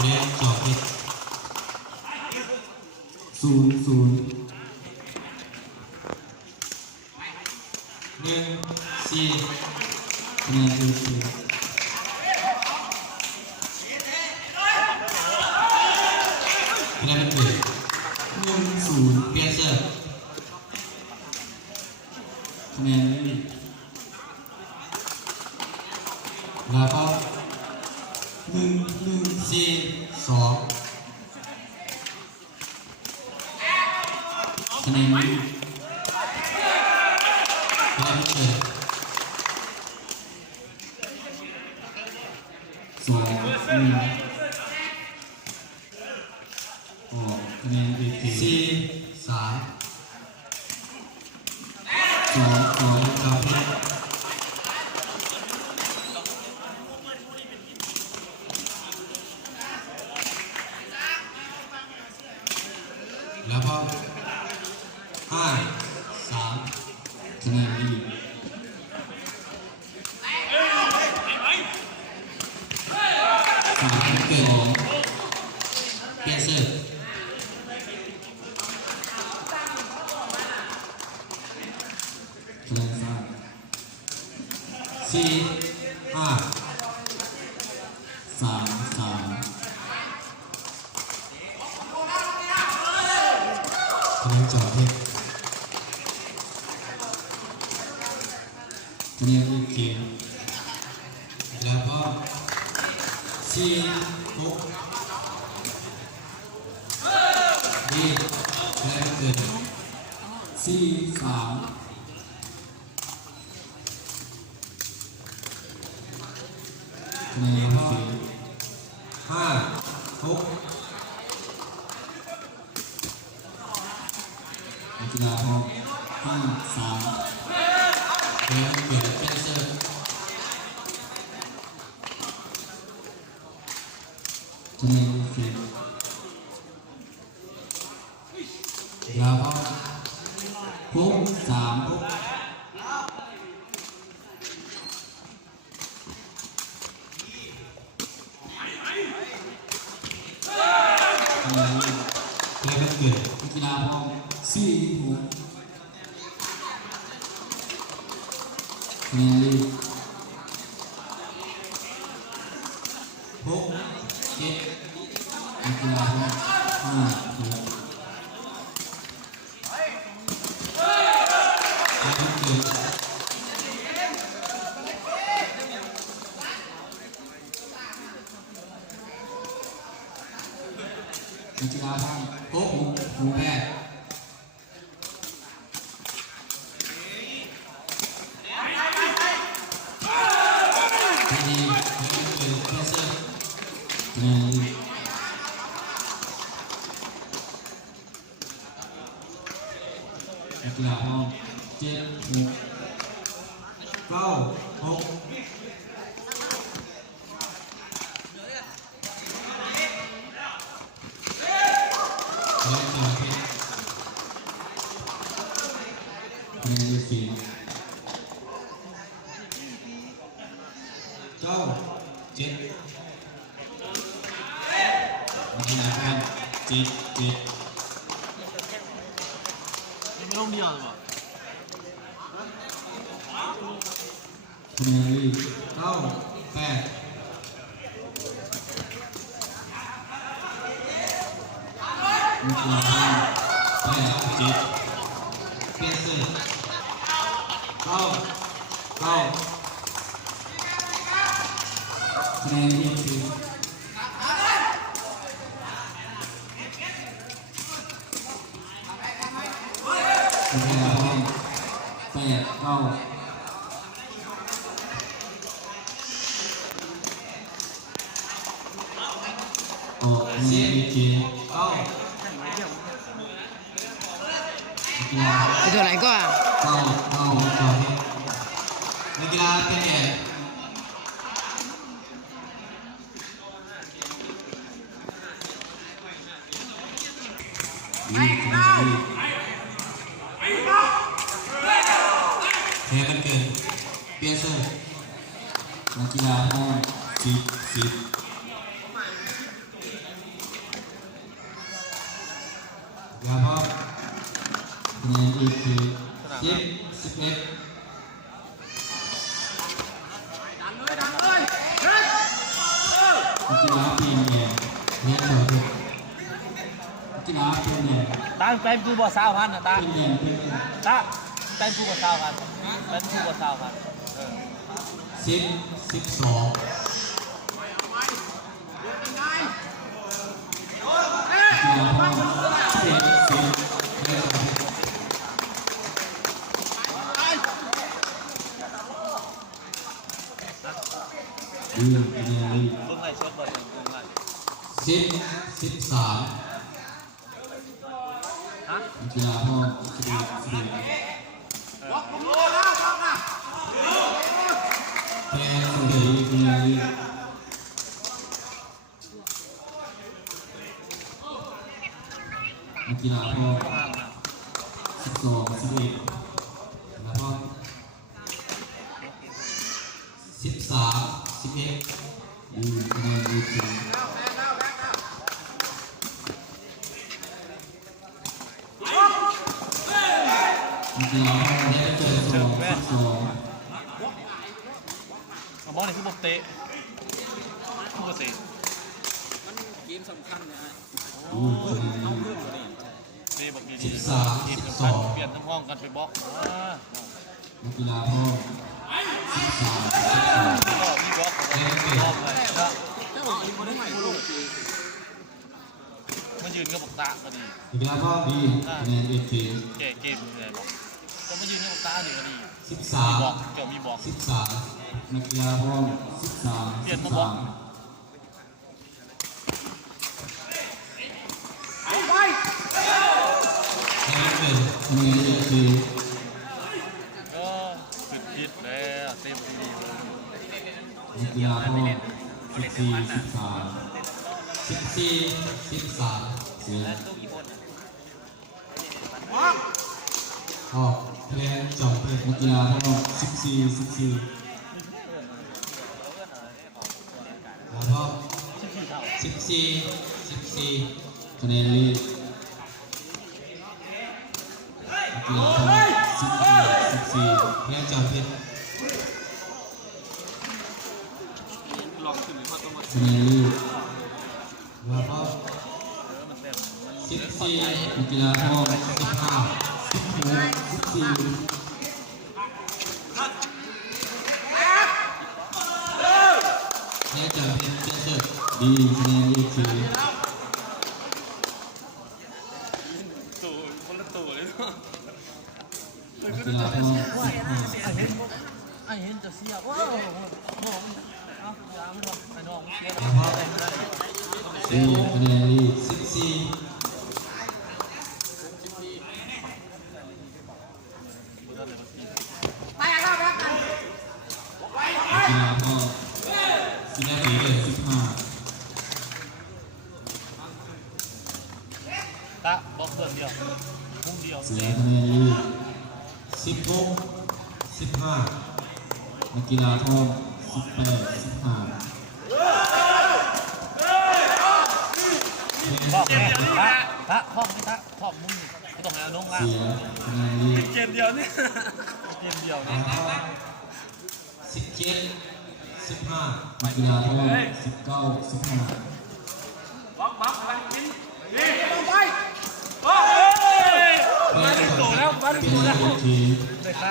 เรียนจอบผิด0-0 1-4คะแนนคือ4คะแนนเป็น1-0เปลี่ยนเสิร์ฟคะแนนนี่แล้วก็1-4-2คะแนนนี่คะแนนเป็น2-1ออกคะแนนเป็น4-3 2-2ครับแล้วก็5-3คะแนนดี3เกิดเปลี่ยนเสิร์ฟคะแนน3 คะแนนจอดเพชรคะแนนอีกเกมแล้วก็4-6ดีคะแนนเกิด4-3คะแนน5-6นักกีฬาพร้อม5-3แล้วเกิดแคนเซอร์คะแนนแล้วก็6-3แล้วเกิดนักกีฬาพร้อม4-6คะแนนลี6-7นักกีฬาพร้อม5-6แล้วเกิดนักกีฬาพร้อม6-6หมู่แพทย์นักกีฬาพร้อม7-6 9-6แล้วจอดเพชรคะแนน4 9-7นักกีฬาพร้อม7-7没弄这样的吧？คะแนนลี9-8นักกีฬาพร้อม8-7เปลี่ยนเสิร์ฟ9-9คะแนนลีนักกีฬาพร้อม8-9ออกคะแนนลี你做哪个啊？ 9-9นักกีฬาเป็นแก่ดีคะแนนดีแพ้กันเกินเปลี่ยนเสิร์ฟนักกีฬาพร้อม10 นักกีฬาปีนแดงแพ้จอเพชรนักกีฬาปีนแดง ตาเป็นผู้บ่สาวพันนะตา ปีนแดงเป็น ตาเป็นผู้บ่สาวพันเป็นผู้บ่สาวพัน12กีฬาพ่อ11 10แพ้จอเพชรเป็นแดงลี เบิ่งไล่เช็คเบิ่งไล่ 13ฮะ กีฬาพ่อ11แพ้สุดเลยเป็นแดงลีกีฬาพ่อ12 11แล้วก็13 11คะแนนดีจริงกีฬาพ่อได้เจอ12 บอลนี่คือบ่เตะบ่เตะ เกมสำคัญนะฮะ นี่บอกดี 13 ทีม 12 สำคัญเปลี่ยนทั้งห้องกันไปบล็อก กีฬาพ่อ13 ก็มีบล็อกรอบเลยนะ เจ้าของทีมคนใหม่โลก มายืนกับบักตาก็ดี กีฬาพ่อดีคะแนนเอที แก่เกมเลยบอกก็มายืนกับบักตาดีก็ดีบล็อก 13 เกี่ยวมีบล็อก 13นักกีฬาพ่อ13 เปลี่ยนมาบล็อก คะแนนเอที ก็ผิดแล้วเต็มที่ นักกีฬาพ่อ14 13 เสียออกคะแนนจบเป็นนักกีฬาพ่อ14 แล้วก็14 คะแนนลีดนักกีฬาพ่อ14 คะแนนจบเป็น ลองขึ้นหรือว่าต้องมา คะแนนลีดแล้วก็ มันเต็มมัน 14นักกีฬาพ่อ15 16 14แน่ใจเป็นเจสเซอร์ดีคะแนนลีด4 ตู่คนละตู่เลย นักกีฬาพ่อไอ้เห็นจะเสียว้าวน้องเอายาไม่ทำไอ้น้องเสีย แล้วก็4คะแนนลีด14กีฬาพ่อกีฬาตีเลย15 ตะบล็อกเพื่อนเดียวพุ่งเดียว เสียคะแนนลีด16 15นักกีฬาพ่อ18 15 บอกแม่ตะห้องไม่ตะห้องมึงไม่ต้องหาน้องละ เสียคะแนนลีด เกมเดียวนี่เกมเดียวนี่ 17 15นักกีฬาพ่อ19 15 มาถึงตู่แล้วมาถึงตู่แล้ว ที ได้ค่า